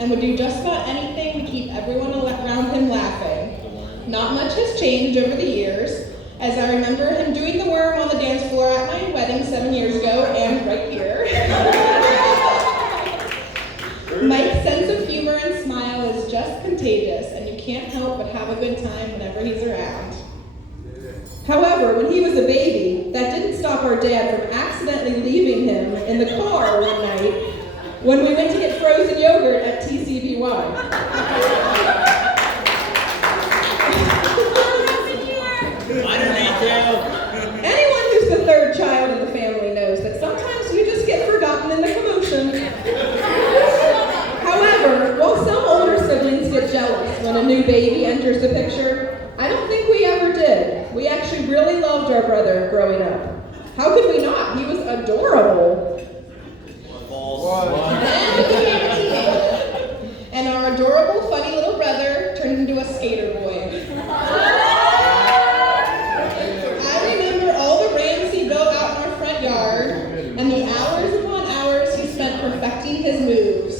and would do just about anything to keep everyone around him laughing. Not much has changed over the years, as I remember him doing the worm on the dance floor at my wedding 7 years ago and right here. Mike's sense of humor and smile is just contagious, and you can't help but have a good time whenever he's around. However, when he was a baby, that didn't stop our dad from accidentally leaving him in the car one night when we went to get frozen yogurt at TCBY. Anyone who's the third child in the family knows that sometimes you just get forgotten in the commotion. However, while some older siblings get jealous when a new baby enters the picture, I don't think we ever did. We actually really loved our brother growing up. How could we not? He was adorable. Then he became a teenager, and our adorable, funny little brother turned into a skater boy. I remember all the ramps he built out in our front yard, and the hours upon hours he spent perfecting his moves.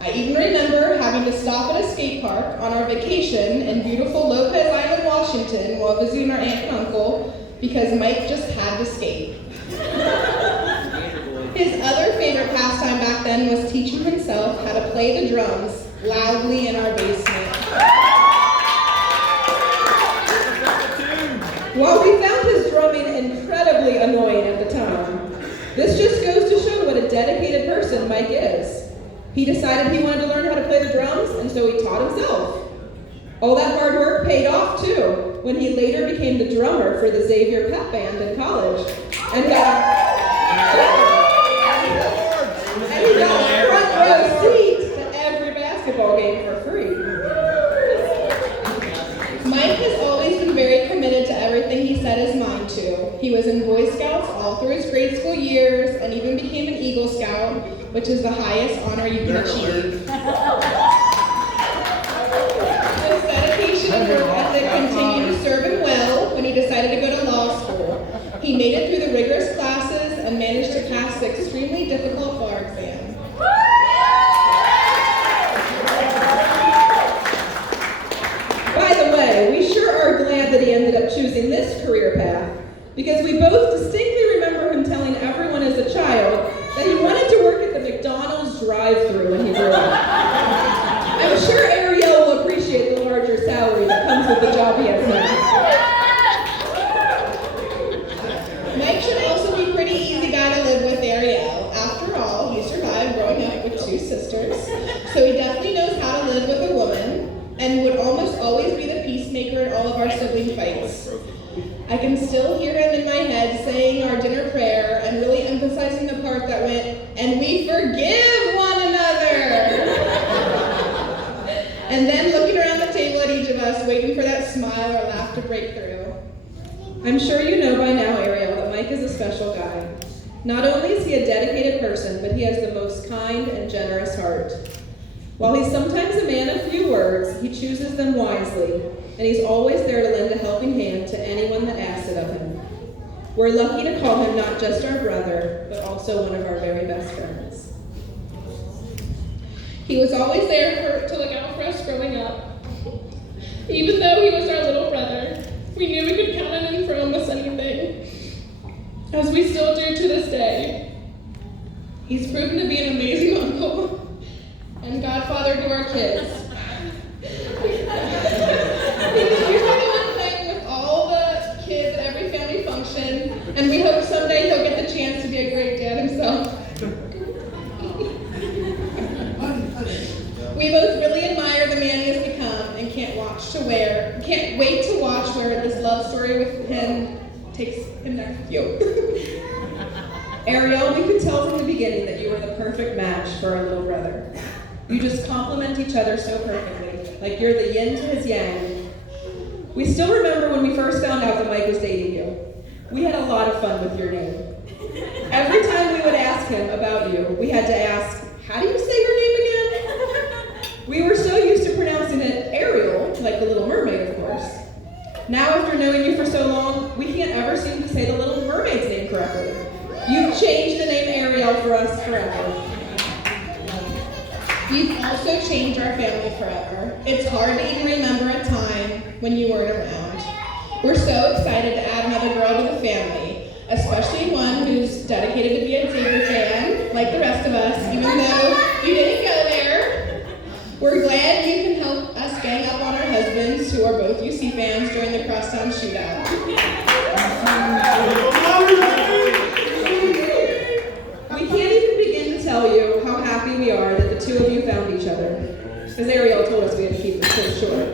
I even remember having to stop at a skate park on our vacation in beautiful Lopez Island, Washington, while visiting our aunt and uncle, because Mike just had to skate. His other favorite pastime back then was teaching himself how to play the drums loudly in our basement. While we found his drumming incredibly annoying at the time, this just goes to show what a dedicated person Mike is. He decided he wanted to learn how to play the drums, and so he taught himself. All that hard work paid off, too, when he later became the drummer for the Xavier Pep Band in college. And got a front row seat to every basketball game for free. Mike has always been very committed to everything he set his mind to. He was in Boy Scouts all through his grade school years, and even became an Eagle Scout, which is the highest honor you can achieve. His dedication and work ethic continued to serve him well when he decided to go to law school. He made it through the rigorous classes and managed to pass the extremely difficult bar exam. By the way, we sure are glad that he ended up choosing this career path, because we both distinctly remember him telling everyone as a child that he wanted to work at the McDonald's drive-thru when he grew up. I'm sure Arielle will appreciate the larger salary that comes with the job he has now. Mike should also be a pretty easy guy to live with, Arielle. After all, he survived growing up with 2 sisters, so he definitely knows how to live with a woman, and would almost always be the peacemaker in all of our sibling fights. I can still hear him in my head saying our dinner prayer and really emphasizing the part that went, "And we forgive one another." And then looking around the table at each of us, waiting for that smile or laugh to break through. I'm sure you know by now, Arielle, that Mike is a special guy. Not only is he a dedicated person, but he has the most kind and generous heart. While he's sometimes a man of few words, he chooses them wisely, and he's always there to lend a helping hand to anyone that asks it of him. We're lucky to call him not just our brother, but also one of our very best friends. He was always there to look out for us growing up. Even though he was our little brother, we knew we could count on him for almost anything, as we still do to this day. He's proven to be an amazing uncle and godfather to our kids. He's usually the one playing with all the kids at every family function, and we hope someday he'll get the chance to be a great dad himself. We both really admire the man he has become and can't wait to watch where this love story with him takes him next. Arielle, we could tell from the beginning that you were the perfect match for our little brother. You just complement each other so perfectly, like you're the yin to his yang. We still remember when we first found out that Mike was dating you. We had a lot of fun with your name. Every time we would ask him about you, we had to ask, how do you say your name again? We were so used to pronouncing it Ariel, like the Little Mermaid, of course. Now, after knowing you for so long, we can't ever seem to say the Little Mermaid's name correctly. You've changed the name Arielle for us forever. You've also changed our family forever. It's hard to even remember a time when you weren't around. We're so excited to add another girl to the family, especially one who's dedicated to be a Xavier fan, like the rest of us, even though you didn't go there. We're glad you can help us gang up on our husbands, who are both UC fans, during the crosstown shootout. We can't even begin to tell you how happy we are that the two of you found each other. As Arielle told us, we had to keep this so short.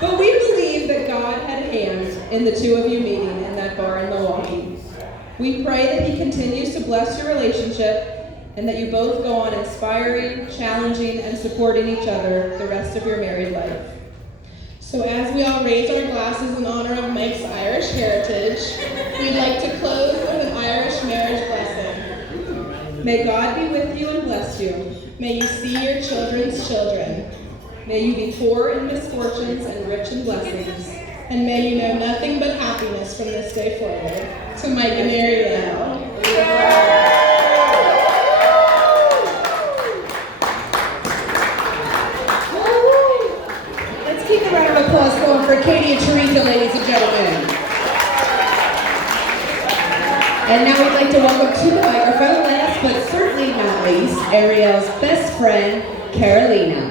But we believe that God had a hand in the two of you meeting in that bar in Milwaukee. We pray that He continues to bless your relationship and that you both go on inspiring, challenging, and supporting each other the rest of your married life. So as we all raise our glasses in honor of Mike's Irish heritage, we'd like to close with an Irish marriage blessing. May God be with you and bless you. May you see your children's children. May you be poor in misfortunes and rich in blessings. And may you know nothing but happiness from this day forward. To Mike and Arielle. Let's keep a round of applause going for Katie and Teresa, ladies and gentlemen. And now we'd like to welcome to the microphone, last but certainly not least, Arielle's best friend, Carolina.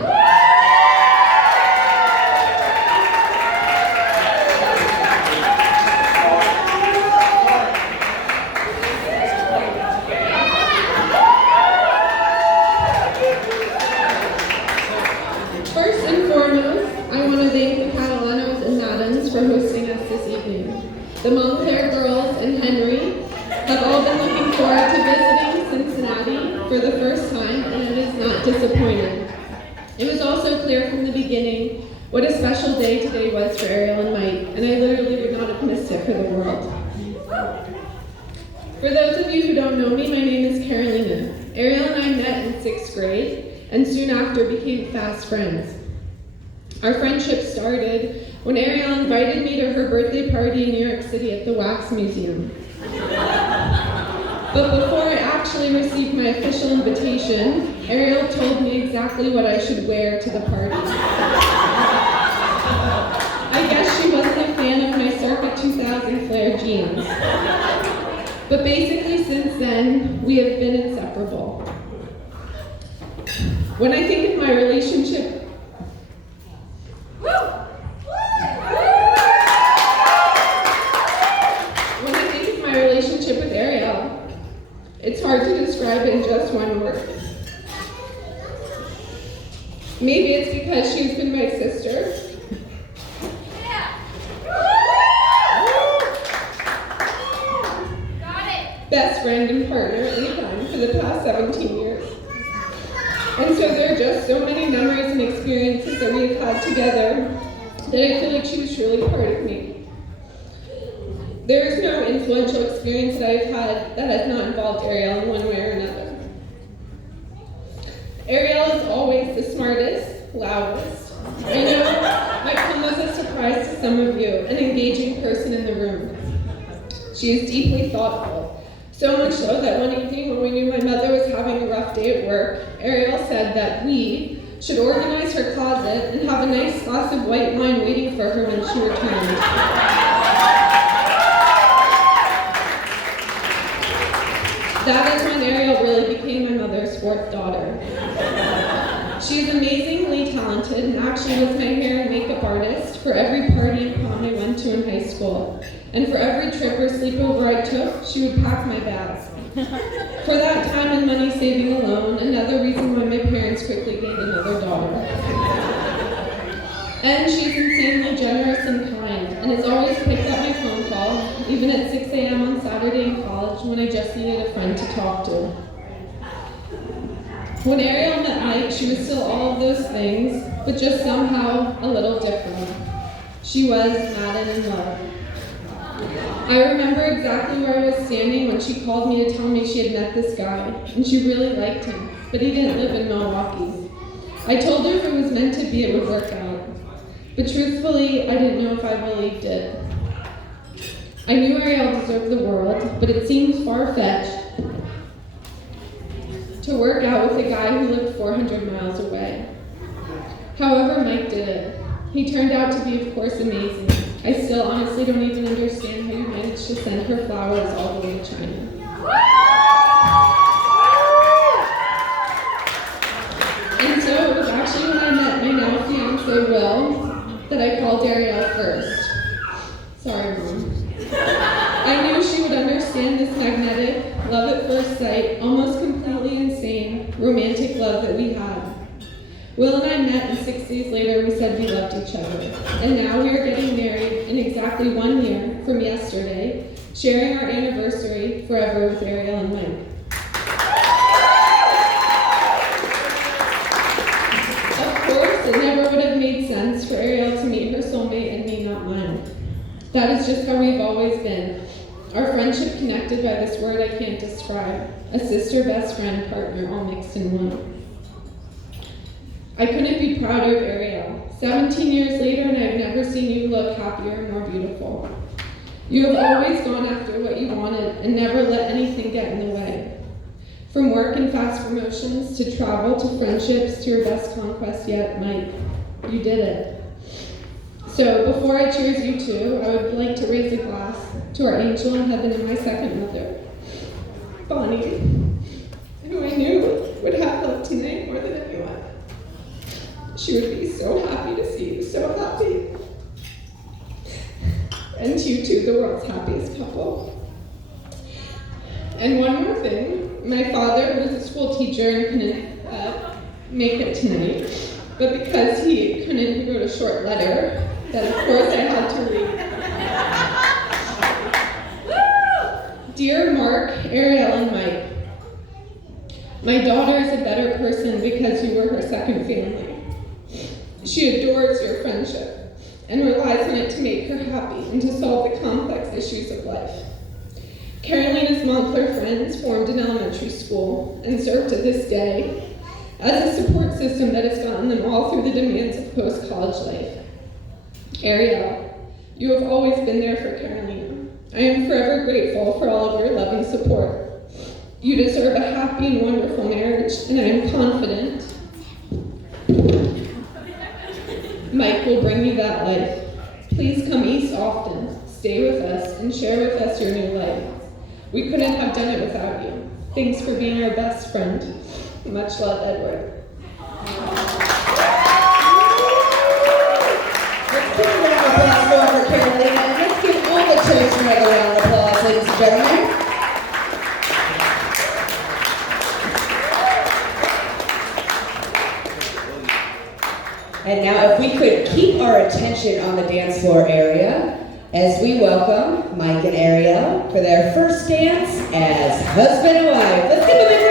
First and foremost, I want to thank the Catalanos and Maddens for hosting us this evening. The Montclair girls and Henry have all been looking forward to visiting Cincinnati for the first time, and it is not disappointing. It was also clear from the beginning what a special day today was for Arielle and Mike, and I literally would not have missed it for the world. For those of you who don't know me, my name is Carolina. Arielle and I met in 6th grade, and soon after became fast friends. Our friendship started when Arielle invited me to her birthday party in New York City at the Wax Museum. But before I actually received my official invitation, Arielle told me exactly what I should wear to the party. I guess she wasn't a fan of my Circa 2000 flare jeans. But basically since then, we have been inseparable. When I think of my relationship with Arielle, it's hard to describe it in just one word. Maybe it's because she's been my sister. Best friend and partner anytime for the past 17 years. And so there are just so many memories and experiences that we've had together that I feel like she was truly part of me. There is no influential experience that I've had that has not involved Arielle in one way or another. Arielle is always the smartest, loudest. I know might come as a surprise to some of you, an engaging person in the room. She is deeply thoughtful. So much so that one evening when we knew my mother was having a rough day at work, Arielle said that we should organize her closet and have a nice glass of white wine waiting for her when she returned. That is when Arielle really became my mother's 4th daughter. She is amazingly talented and actually was my hair and makeup artist for every party and prom I went to in high school. And for every trip or sleepover I took, she would pack my bags. For that time and money saving alone, another reason why my parents quickly gained another daughter. And she's insanely generous and kind, and has always picked up my phone call, even at 6 a.m. on Saturday in college when I just needed a friend to talk to. When Arielle met Mike, she was still all of those things, but just somehow a little different. She was Madden in love. I remember exactly where I was standing when she called me to tell me she had met this guy, and she really liked him, but he didn't live in Milwaukee. I told her if it was meant to be, it would work out. But truthfully, I didn't know if I believed it. I knew Arielle deserved the world, but it seemed far-fetched to to work out with a guy who lived 400 miles away. However Mike did it, he turned out to be, of course, amazing. I still honestly don't even understand how you managed to send her flowers all the way to China. And so it was actually when I met my now fiance, Will, that I called Arielle first. Sorry, Mom. I knew she would understand this magnetic, love at first sight, almost completely insane, romantic love that we had. Will and I met, and 6 days later we said we loved each other. And now we are getting married in exactly 1 year from yesterday, sharing our anniversary forever with Arielle and Mike. Of course, it never would have made sense for Arielle to meet her soulmate and me not mine. That is just how we've always been. Our friendship connected by this word I can't describe. A sister, best friend, partner, all mixed in one. I couldn't be prouder of Arielle. 17 years later, and I've never seen you look happier and more beautiful. You have always gone after what you wanted and never let anything get in the way. From work and fast promotions, to travel, to friendships, to your best conquest yet, Mike, you did it. So before I cheers you two, I would like to raise a glass to our angel in heaven and my second mother, Bonnie, who I knew would have love tonight more than anyone. She would be so happy to see you, so happy. And you two, the world's happiest couple. And one more thing, my father was a school teacher and couldn't make it tonight. But because he couldn't, he wrote a short letter that of course I had to read. Dear Mark, Arielle, and Mike, my daughter is a better person because you were her second family. She adores your friendship and relies on it to make her happy and to solve the complex issues of life. Carolina's Montclair friends formed an elementary school and serve to this day as a support system that has gotten them all through the demands of post-college life. Arielle, you have always been there for Carolina. I am forever grateful for all of your loving support. You deserve a happy and wonderful marriage, and I am confident Mike will bring you that life. Please come east often, stay with us, and share with us your new life. We couldn't have done it without you. Thanks for being our best friend. Much love, Edward. Let's give a round of applause more for Carolina, and let's give all the children another round of applause, ladies and gentlemen. And now if we could keep our attention on the dance floor area as we welcome Mike and Arielle for their first dance as husband and wife. Let's give them a